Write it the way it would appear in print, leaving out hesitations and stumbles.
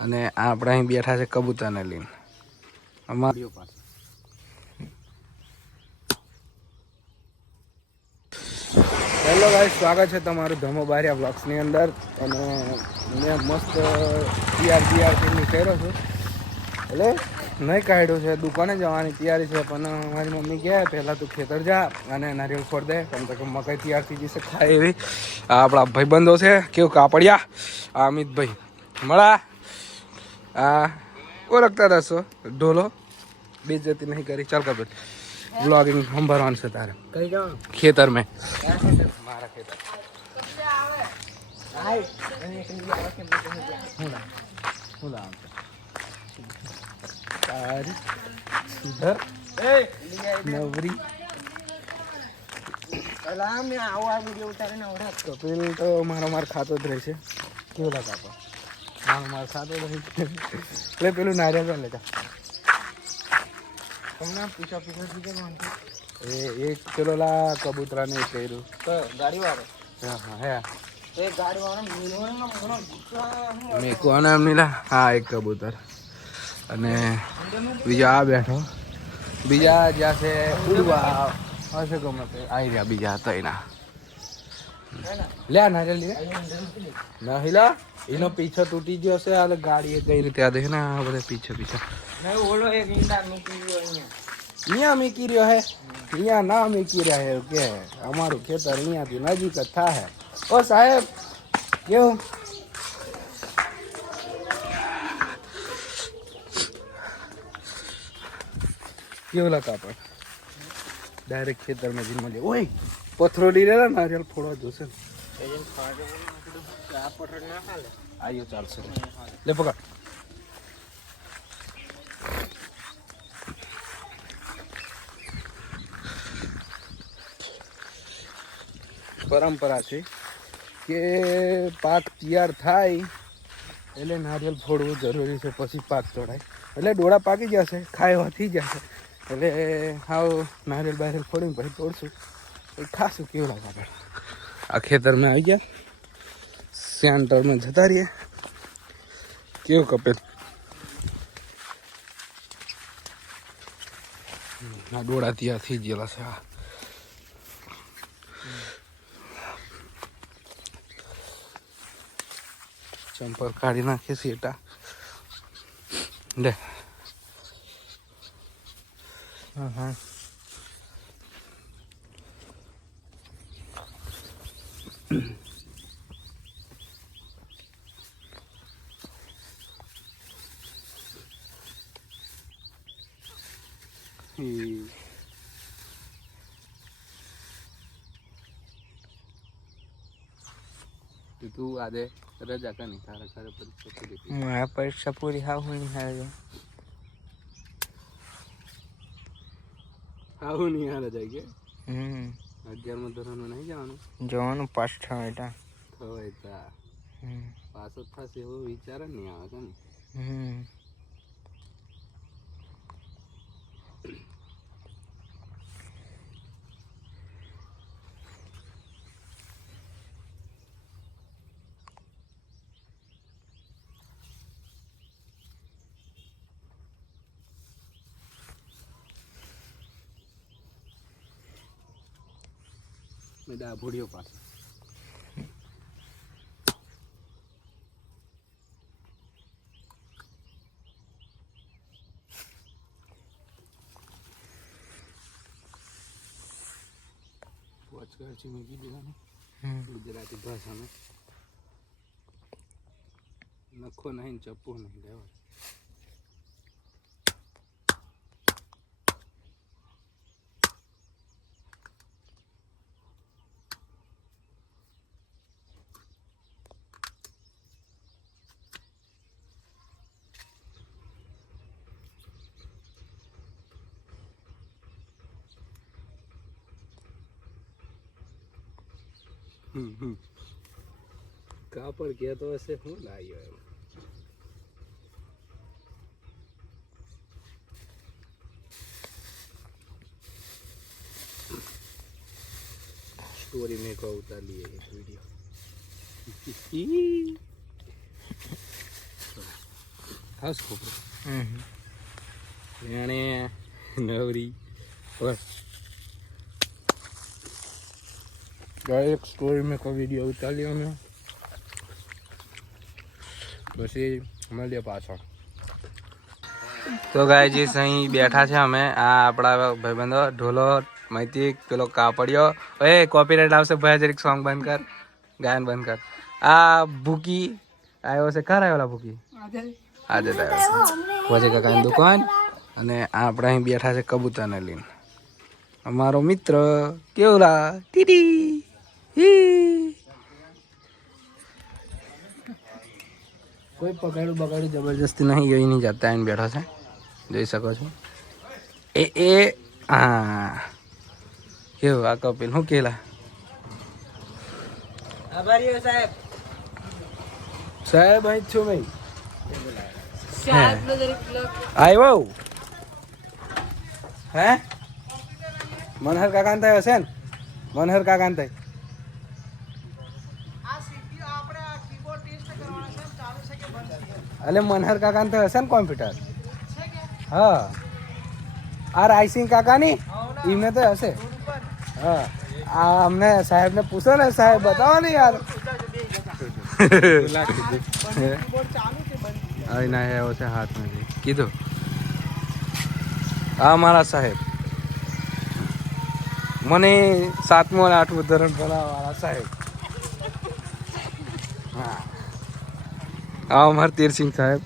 અને આપણે અહીં બેઠા છે કબૂતરને લઈને. હેલો ગાઈસ, સ્વાગત છે તમારું ધમો બારિયા બ્લોગ્સની અંદર. અને મેં મસ્ત તૈયાર કર્યો છું. એટલે નહીં કાઢ્યું છે, દુકાને જવાની તૈયારી છે, પણ મારી મમ્મી કહે પહેલાં તું ખેતર જા અને નારિયેળ ફોડ દે, કેમ કે મકાઈ તૈયાર થઈ જશે ખાય એવી. આપણા ભાઈબંધો છે, કેવું કાપડિયા, આ અમિતભાઈ મળા, આ ઓળખતા રહેશો ઢોલો. બેઇજ્જતી નહીં કરી, ચાલ કર વ્લોગિંગ સંભાળવાનું છે તારે. કઈ જવાનું? ખેતર મેં મારા ખેતર. નવરી કપિલ તો માર ખાતો જ રહે છે. કેવું લાગે માર ખાતો જ રહે છે. એટલે પેલું નારિયેળ લેતા એક પેલો લા કબૂતરા ને કર્યું ગાડી વાળો. હા હે મેં કોને એમ નીલા. હા એક કબૂતર અને બીજા આ બેઠો. બીજા જ્યાં છે ઉડવા હશે ગમે તે આવી રહ્યા બીજા હતા એના. લે નારિયેળ લે ના હિલા એનો પીછો તૂટી ગયો છે. આ ગાડી એ કઈ રીતે આ દે ને આ બધા પીછે ઓલો એક ઈંડા મૂકી ગયો અહીંયા મીકી રહ્યો હે. અહીંયા ના મીકી રહ્યા હે કે અમારું ખેતર અહીંયાથી નજીક જ થાય. ઓ સાહેબ કેવું કેવું લખા પણ ડાયરેક્ટ ખેતરમાં જઈને મળે. ઓય પથરો ડી રહ્યા નારિયેળ ફોડવા જોશે ને. આયો ચાલશે લે પકડ. પરંપરા છે કે પાક તૈયાર થાય એટલે નારિયેળ ફોડવું જરૂરી છે, પછી પાક ચડાય. એટલે ડોળા પાકી જશે, ખાવા થઈ જશે એટલે હાવ નારિયેળ બારિયેળ ફોડીને પછી તોડશું ખાશું. કેવું લાગે આપણે આ ખેતરમાં આવી ગયા, સેન્ટરમાં જતા રહીએ. કેવું કપે આ ડોળા તૈયાર થઈ ગયેલા છે. ચંપલ કાઢી નાખીએ સીટા લે. હા તું આજે રજા કા નહીં તારા ઘરે પરીક્ષા પૂરી? મારા પરીક્ષા પૂરી હાવું નહીં હારે હાવું નહીં હારે જાય કે 11મા ધોરણમાં નહીં જવાનું પાસ થવાય તા પાસ જ થશે એવો વિચાર જ નહીં આવે કેમ. મેં ભૂડ્યો પાછો. ગુજરાતી ભાષામાં નખો નહીં ચપ્પુ નહીં લેવા. કાપડ કહેતો હશે હું લાવ્યો એમ. સ્ટોરી મેં કહું ઉતાર લીએ એક વિડીયો. હસ ખોપરો એને નવરી બસ એક સ્ટોરી મેં કોઈ વિડીયો ઉતાર્યો મેં પછી મળીએ પાછળ. તો ગાયજી અહીં બેઠા છે અમે. આ આપણા ભાઈબંધો ઢોલો મૈતિક પેલો કાપડિયો. એ કોપીરાઇટ આવશે ભાઈ, જરીક સોંગ બંધ કર, ગાયન બંધ કર. આ ભૂકી આવ્યો છે. ક્યારે આવેલા ભૂકી? આજે તો આવ્યો છે વજે કાકાની દુકાન. અને આપણે અહીં બેઠા છે કબૂતરને લઈને. અમારો મિત્ર કેવલા ટીટી કોઈ પકડ્યું બગાડ્યું જબરજસ્તી નહીં, જોઈ નહીં જતા આવીને બેઠો છે, જોઈ શકો છો. એ હા કેવું આ કપિલ શું કેલા આભારી સાહેબ. સાહેબ અહીં જ છું ભાઈ. સાહેબનો જરીક લોક. આવ્યો હે મનહર કાકા થાય હશે ને? મનહર કાકા થાય. અલે મનહર કાકા તો હશે ને કોમ્પ્યુટર? હા આ રાયસિંગ કાકા ની એમને તો હશે. હા આ અમને સાહેબ ને પૂછો ને, સાહેબ બતાવો ને યાર. ના આવ્યો છે હાથમાં કીધું. હા મારા સાહેબ મને 7મું અને 8મું ધોરણ ભણાવવાળા સાહેબ. હા અમાર તીરસિંહ સાહેબ.